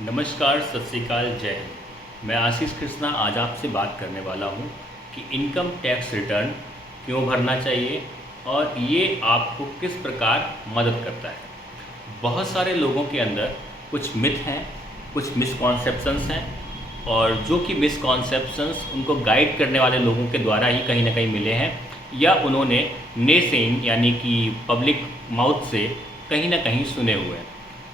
नमस्कार, सत श्री अकाल, जय हिंद। मैं आशीष कृष्णा आज आपसे बात करने वाला हूँ कि इनकम टैक्स रिटर्न क्यों भरना चाहिए और ये आपको किस प्रकार मदद करता है। बहुत सारे लोगों के अंदर कुछ मिथ हैं, कुछ मिसकॉन्सेप्शंस हैं और जो कि मिसकॉन्सेप्शंस उनको गाइड करने वाले लोगों के द्वारा ही कहीं ना कहीं मिले हैं या उन्होंने नेसेइंग यानी कि पब्लिक माउथ से कहीं ना कहीं सुने हुए हैं।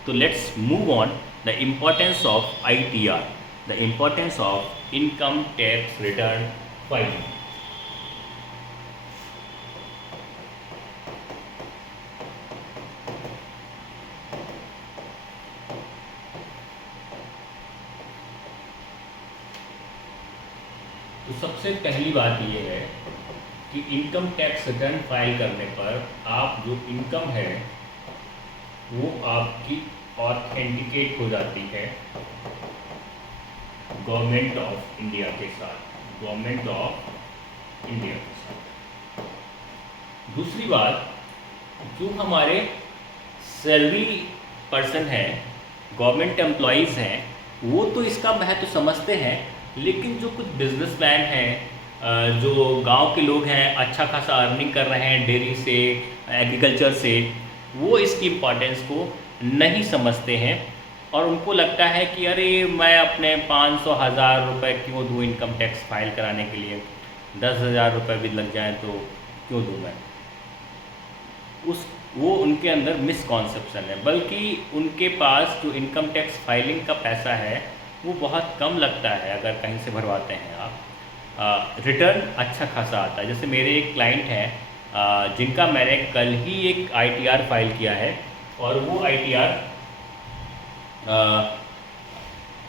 तो let's move on the importance of ITR, the importance of income tax return filing. तो सबसे पहली बात यह है कि इनकम टैक्स रिटर्न फाइल करने पर आप जो इनकम है वो आपकी ऑथेंटिकेट हो जाती है गवर्नमेंट ऑफ इंडिया के साथ, गवर्नमेंट ऑफ इंडिया के साथ। दूसरी बात, जो हमारे सैलरी पर्सन हैं, गवर्नमेंट एम्प्लॉयज़ हैं, वो तो इसका महत्व समझते हैं, लेकिन जो कुछ बिजनेसमैन हैं, जो गांव के लोग हैं, अच्छा खासा अर्निंग कर रहे हैं डेयरी से, एग्रीकल्चर से, वो इसकी इम्पोर्टेंस को नहीं समझते हैं और उनको लगता है कि अरे मैं अपने 500,000 रुपये क्यों दूँ इनकम टैक्स फाइल कराने के लिए, 10,000 रुपये भी लग जाए तो क्यों दूँ मैं। वो उनके अंदर मिसकॉन्सेप्शन है, बल्कि उनके पास जो इनकम टैक्स फाइलिंग का पैसा है वो बहुत कम लगता है अगर कहीं से भरवाते हैं आप। रिटर्न अच्छा खासा आता है। जैसे मेरे एक क्लाइंट हैं जिनका मैंने कल ही एक ITR फाइल किया है और वो ITR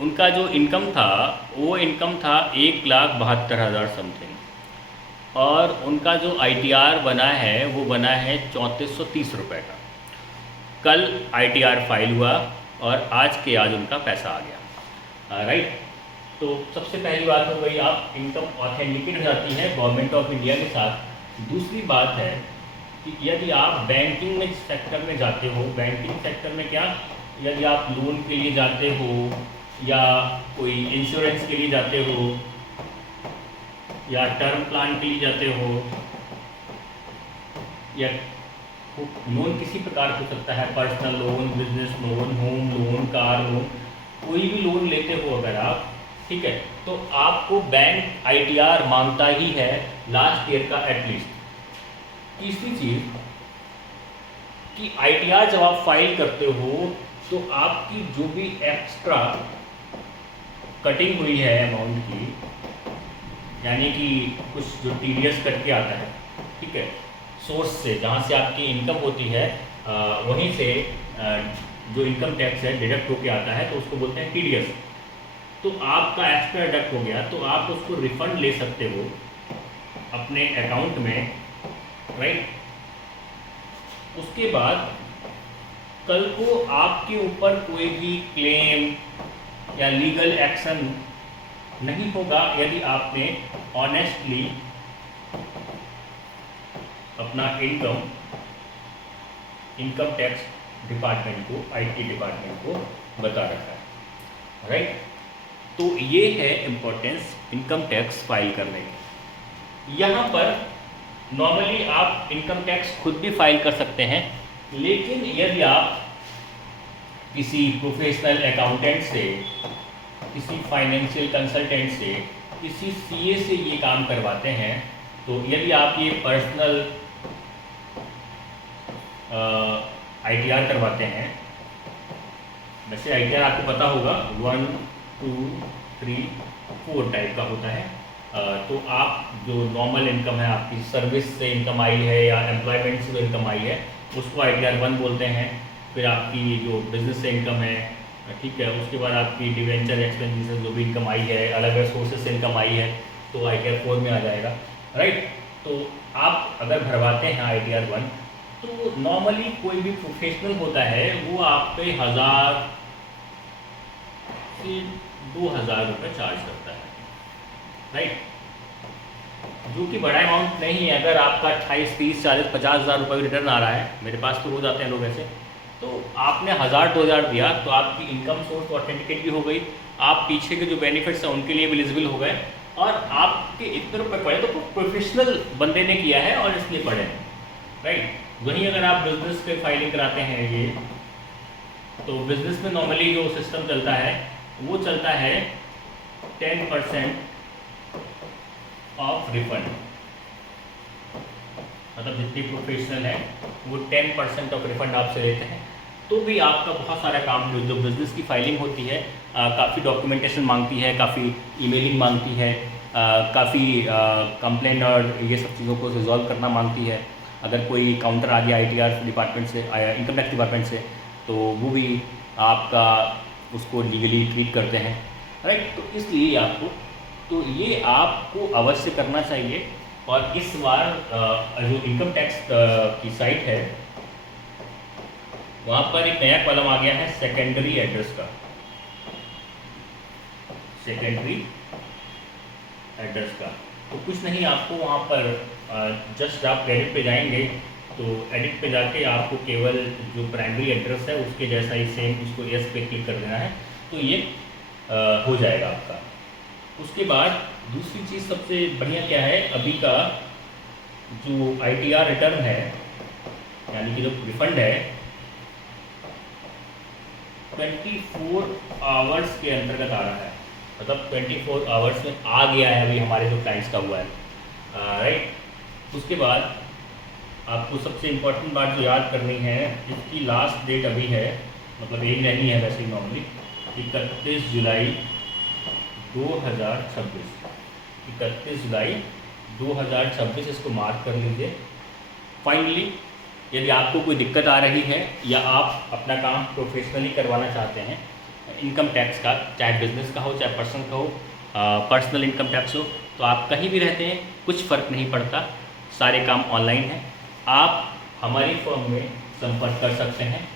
उनका जो इनकम था वो इनकम था 1,72,000 समथिंग और उनका जो ITR बना है वो बना है 3430 रुपये का। कल ITR फाइल हुआ और आज के आज उनका पैसा आ गया। राइट। तो सबसे पहली बात हो गई, आप इनकम ऑथेंटिकेट हो जाती है गवर्नमेंट ऑफ इंडिया के साथ। दूसरी बात है कि यदि आप बैंकिंग में सेक्टर में जाते हो, बैंकिंग सेक्टर में क्या, यदि आप लोन के लिए जाते हो या कोई इंश्योरेंस के लिए जाते हो या टर्म प्लान के लिए जाते हो या लोन किसी प्रकार हो सकता है, personal loan, business loan, home loan, car loan, कोई भी लोन लेते हो अगर आप, ठीक है, तो आपको बैंक ITR मांगता ही है लास्ट ईयर का एटलीस्ट। तीसरी चीज़ कि ITR जब आप फाइल करते हो तो आपकी जो भी एक्स्ट्रा कटिंग हुई है अमाउंट की, यानी कि कुछ जो TDS कट के आता है, ठीक है, सोर्स से जहाँ से आपकी इनकम होती है वहीं से जो इनकम टैक्स है डिडक्ट होके आता है तो उसको बोलते हैं TDS। तो आपका एक्स्ट्रा डिडक्ट हो गया तो आप उसको रिफंड ले सकते हो अपने अकाउंट में, राइट। उसके बाद कल को आपके ऊपर कोई भी क्लेम या लीगल एक्शन नहीं होगा यदि आपने ऑनेस्टली अपना इनकम टैक्स डिपार्टमेंट को, IT डिपार्टमेंट को बता रखा है, राइट। तो ये है इम्पोर्टेंस इनकम टैक्स फाइल करने की। यहाँ पर नॉर्मली आप इनकम टैक्स खुद भी फाइल कर सकते हैं, लेकिन यदि आप किसी प्रोफेशनल अकाउंटेंट से, किसी फाइनेंशियल कंसल्टेंट से, किसी CA से ये काम करवाते हैं, तो यदि आप ये पर्सनल ITR करवाते हैं, वैसे ITR आपको पता होगा 1, 2, 3, 4 टाइप का होता है। तो आप जो नॉर्मल इनकम है, आपकी सर्विस से इनकम आई है या एम्प्लॉयमेंट से जो इनकम आई है उसको ITR 1 बोलते हैं। फिर आपकी जो बिजनेस से इनकम है, ठीक है, उसके बाद आपकी डिवेंचर एक्सपेंसेस जो भी इनकम आई है, अलग अलग सोर्सेज से इनकम आई है तो ITR 4 में आ जाएगा, राइट। तो आप अगर भरवाते हैं ITR 1 तो नॉर्मली कोई भी प्रोफेशनल होता है वो आप पे 1,000 से 2,000 रुपये चार्ज करता है, राइट, जो कि बड़ा अमाउंट नहीं है। अगर आपका 28, 30, 40, 50,000 रुपये रिटर्न आ रहा है, मेरे पास तो हो जाते हैं लोग ऐसे, तो आपने 1000-2000 दिया तो आपकी इनकम सोर्स ऑथेंटिकेट भी हो गई, आप पीछे के जो बेनिफिट्स हैं उनके लिए भी एलिजिबल हो गए, और आपके इतने रुपये पड़े तो प्रोफेशनल बंदे ने किया है और इसलिए पड़े हैं, राइट। वहीं अगर आप बिजनेस के फाइलिंग कराते हैं ये, तो बिजनेस में नॉर्मली जो सिस्टम चलता है वो चलता है 10% ऑफ रिफंड, मतलब जितनी प्रोफेशनल है वो 10% ऑफ रिफंड आपसे लेते हैं। तो भी आपका बहुत सारा काम जो बिज़नेस की फाइलिंग होती है काफ़ी डॉक्यूमेंटेशन मांगती है, काफ़ी ईमेलिंग मांगती है, काफ़ी कंप्लेंट और ये सब चीज़ों को रिजॉल्व करना मांगती है। अगर कोई काउंटर आ गया ITR डिपार्टमेंट से, इनकम टैक्स डिपार्टमेंट से, तो वो भी आपका उसको लीगली ट्रीट करते हैं, राइट। तो इसलिए आपको, तो ये आपको अवश्य करना चाहिए। और इस बार जो इनकम टैक्स की साइट है वहाँ पर एक नया कॉलम आ गया है सेकेंडरी एड्रेस का, सेकेंडरी एड्रेस का। तो कुछ नहीं, आपको वहाँ पर जस्ट आप एडिट पे जाएंगे, तो एडिट पे जाके आपको केवल जो प्राइमरी एड्रेस है उसके जैसा ही सेम उसको यस पे क्लिक कर देना है, तो ये हो जाएगा आपका। उसके बाद दूसरी चीज़ सबसे बढ़िया क्या है, अभी का जो ITR रिटर्न है, यानी कि जो रिफंड है 24 आवर्स के अंतर्गत आ रहा है, मतलब 24 आवर्स में आ गया है अभी हमारे जो क्लाइंट्स का हुआ है, राइट। उसके बाद आपको सबसे इम्पोर्टेंट बात जो याद करनी है, इसकी लास्ट डेट अभी है, मतलब यही नहीं है वैसे नॉर्मली, 31 जुलाई 2026, 31 जुलाई 2026 इसको मार्क कर लीजिए। फाइनली यदि आपको कोई दिक्कत आ रही है या आप अपना काम प्रोफेशनली करवाना चाहते हैं इनकम टैक्स का, चाहे बिजनेस का हो चाहे पर्सनल का हो, पर्सनल इनकम टैक्स हो, तो आप कहीं भी रहते हैं कुछ फ़र्क नहीं पड़ता, सारे काम ऑनलाइन हैं। आप हमारी फर्म में संपर्क कर सकते हैं,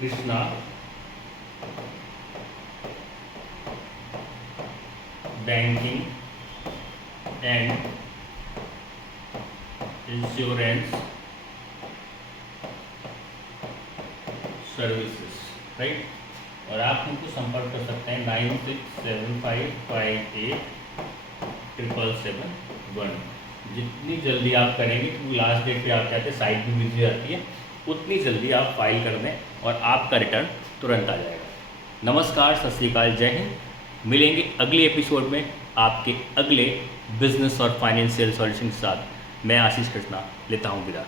Krishna banking and insurance services, right. और आप हमको संपर्क कर सकते हैं 9675587771। जितनी जल्दी आप करेंगे, क्योंकि लास्ट डेट पे आप चाहते हैं साइट भी बिजी रहती है, उतनी जल्दी आप फाइल कर दें और आपका रिटर्न तुरंत आ जाएगा। नमस्कार, सत श्री अकाल, जय हिंद। मिलेंगे अगले एपिसोड में आपके अगले बिजनेस और फाइनेंशियल सॉल्यूशन के साथ। मैं आशीष कृष्णा लेता हूँ विदा।